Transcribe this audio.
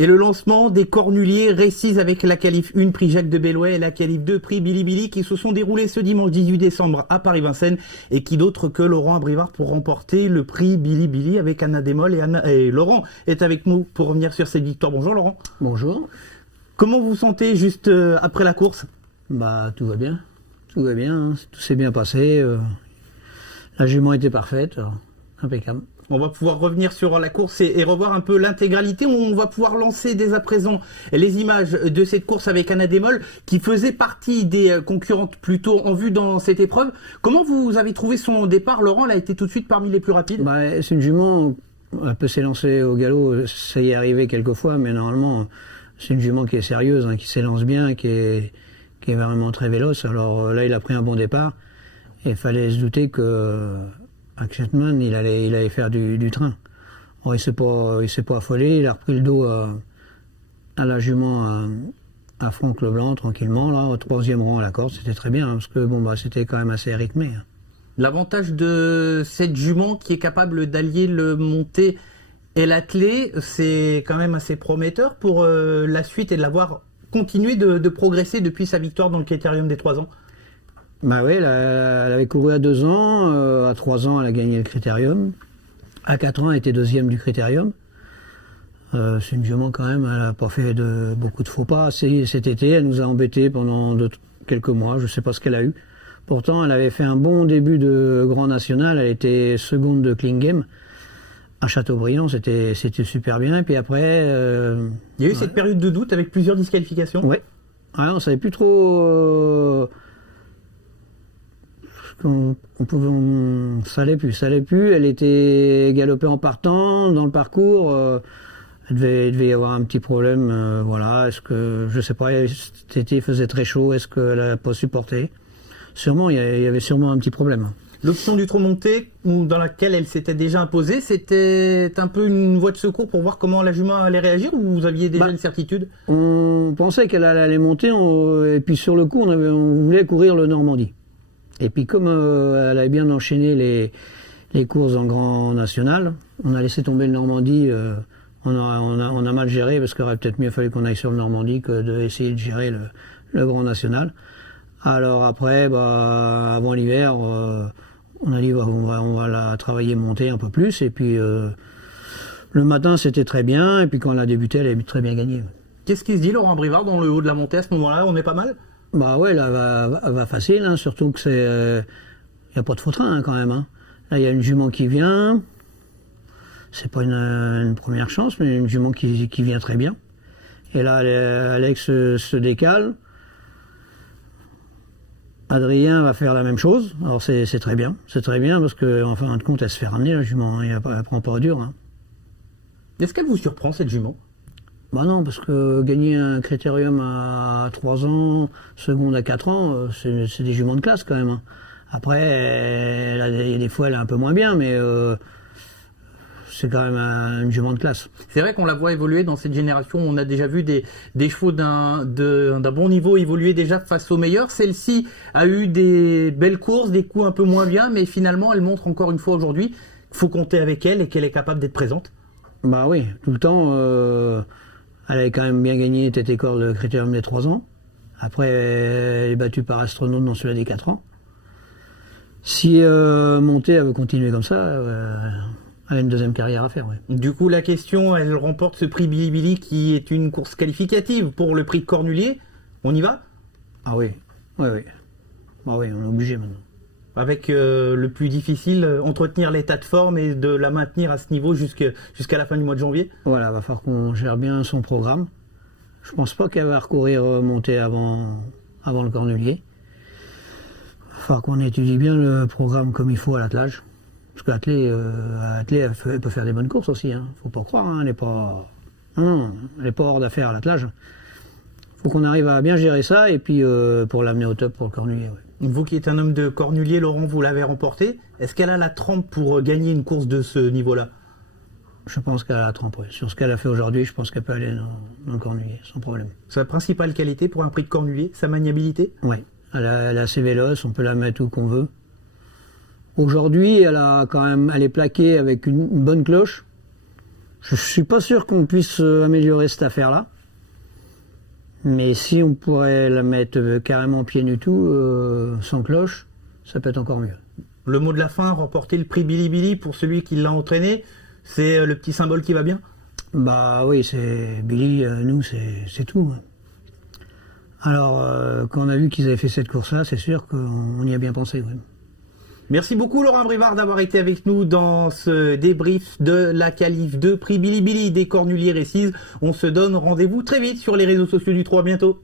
Et le lancement des Cornuliers Récise avec la qualif 1, prix Jacques de Bellouet, et la qualif 2, prix Billy Billy, qui se sont déroulés ce dimanche 18 décembre à Paris-Vincennes. Et qui d'autre que Laurent Abrivard pour remporter le prix Billy Billy avec Anna Desmolles. Et Laurent est avec nous pour revenir sur cette victoire. Bonjour Laurent. Bonjour. Comment vous vous sentez juste après la course? Bah tout va bien. Tout va bien, tout s'est bien passé. La jument était parfaite, impeccable. On va pouvoir revenir sur la course et revoir un peu l'intégralité. On va pouvoir lancer dès à présent les images de cette course avec Anna Desmolles, qui faisait partie des concurrentes plutôt en vue dans cette épreuve. Comment vous avez trouvé son départ, Laurent? Elle a été tout de suite parmi les plus rapides. Bah, c'est une jument, elle peut s'élancer au galop, ça y est arrivé quelques fois, mais normalement, c'est une jument qui est sérieuse, hein, qui s'élance bien, qui est vraiment très véloce. Alors là, il a pris un bon départ, et il fallait se douter que Actionman, il allait faire du train. Alors, il s'est pas affolé, il a repris le dos à la jument à Franck Leblanc, tranquillement, là, au 3e rang à la corde. C'était très bien, hein, parce que bon, bah, c'était quand même assez rythmé. Hein. L'avantage de cette jument qui est capable d'allier le monté et l'attelé, c'est quand même assez prometteur pour la suite et de l'avoir continué de progresser depuis sa victoire dans le Critérium des 3 ans. Bah oui, elle avait couru à 2 ans, à 3 ans elle a gagné le Critérium, à 4 ans elle était 2e du Critérium. C'est une jument quand même, elle n'a pas fait beaucoup de faux pas. Cet été, elle nous a embêtés pendant quelques mois, je ne sais pas ce qu'elle a eu. Pourtant, elle avait fait un bon début de Grand National, elle était seconde de Klingem à Châteaubriand, c'était super bien. Et puis après... il y a eu cette période de doute avec plusieurs disqualifications. Oui, on ne savait plus trop... ça allait plus, elle était galopée en partant, dans le parcours, il devait y avoir un petit problème, voilà, est-ce que, je sais pas, cet été il faisait très chaud, est-ce qu'elle n'a pas supporté? Sûrement, il y avait sûrement un petit problème. L'option du trop monté, dans laquelle elle s'était déjà imposée, c'était un peu une voie de secours pour voir comment la jument allait réagir, ou vous aviez déjà une certitude? On pensait qu'elle allait monter, et puis sur le coup, on voulait courir le Normandie. Et puis comme elle avait bien enchaîné les courses en Grand National, on a laissé tomber le Normandie, on a mal géré, parce qu'il aurait peut-être mieux fallu qu'on aille sur le Normandie que d'essayer de gérer le Grand National. Alors après, bah, avant l'hiver, on a dit bah, on va la travailler monter un peu plus, et puis le matin c'était très bien, et puis quand elle a débuté, elle a très bien gagné. Qu'est-ce qui se dit, Laurent Abrivard, dans le haut de la montée à ce moment-là? On est pas mal? Bah ouais, là, elle va facile, hein, surtout que c'est... Il n'y a pas de faux train, hein, quand même. Hein. Là, il y a une jument qui vient. C'est pas une première chance, mais une jument qui vient très bien. Et là, Alex se décale. Adrien va faire la même chose. Alors, c'est très bien. C'est très bien, parce qu'en fin de compte, elle se fait ramener, la jument. Hein, elle prend pas dur. Hein. Est-ce qu'elle vous surprend, cette jument? Bah non, parce que gagner un Critérium à 3 ans, seconde à 4 ans, c'est des juments de classe quand même. Hein. Après, des fois elle est un peu moins bien, mais c'est quand même une jument de classe. C'est vrai qu'on la voit évoluer dans cette génération. On a déjà vu des chevaux d'un bon niveau évoluer déjà face aux meilleurs. Celle-ci a eu des belles courses, des coups un peu moins bien, mais finalement elle montre encore une fois aujourd'hui qu'il faut compter avec elle et qu'elle est capable d'être présente. Bah oui, tout le temps... Elle avait quand même bien gagné tête et corde le Critérium des 3 ans. Après, elle est battue par Astronaute dans celui-là des 4 ans. Si Montée, elle veut continuer comme ça, elle a une deuxième carrière à faire. Ouais. Du coup, la question, elle remporte ce prix Billy Billy qui est une course qualificative pour le prix Cornulier. On y va? Ah oui, oui. Bah oui, on est obligé maintenant. Avec le plus difficile, entretenir l'état de forme et de la maintenir à ce niveau jusqu'à la fin du mois de janvier. Voilà, il va falloir qu'on gère bien son programme. Je pense pas qu'elle va recourir Montée avant le Cornulier. Il va falloir qu'on étudie bien le programme comme il faut à l'attelage. Parce que l'attelée, elle peut faire des bonnes courses aussi. Hein. Faut pas croire, hein, elle n'est pas... Non, elle n'est pas hors d'affaire à l'attelage. Faut qu'on arrive à bien gérer ça et puis pour l'amener au top pour le Cornulier. Ouais. Vous qui êtes un homme de Cornulier, Laurent, vous l'avez remporté. Est-ce qu'elle a la trempe pour gagner une course de ce niveau-là? Je pense qu'elle a la trempe, oui. Sur ce qu'elle a fait aujourd'hui, je pense qu'elle peut aller dans le Cornulier, sans problème. Sa principale qualité pour un prix de Cornulier, sa maniabilité? Oui, elle est assez véloce, on peut la mettre où qu'on veut. Aujourd'hui, elle est plaquée avec une bonne cloche. Je suis pas sûr qu'on puisse améliorer cette affaire-là. Mais si on pourrait la mettre carrément pied du tout, sans cloche, ça peut être encore mieux. Le mot de la fin, remporter le prix Bilibili pour celui qui l'a entraîné, c'est le petit symbole qui va bien? Bah oui, c'est Billy, nous, c'est tout. Alors, quand on a vu qu'ils avaient fait cette course-là, c'est sûr qu'on y a bien pensé. Oui. Merci beaucoup Laurent Brivard d'avoir été avec nous dans ce débrief de la qualif 2 prix Bilibili des Cornuliers Races. On se donne rendez-vous très vite sur les réseaux sociaux du 3. À bientôt.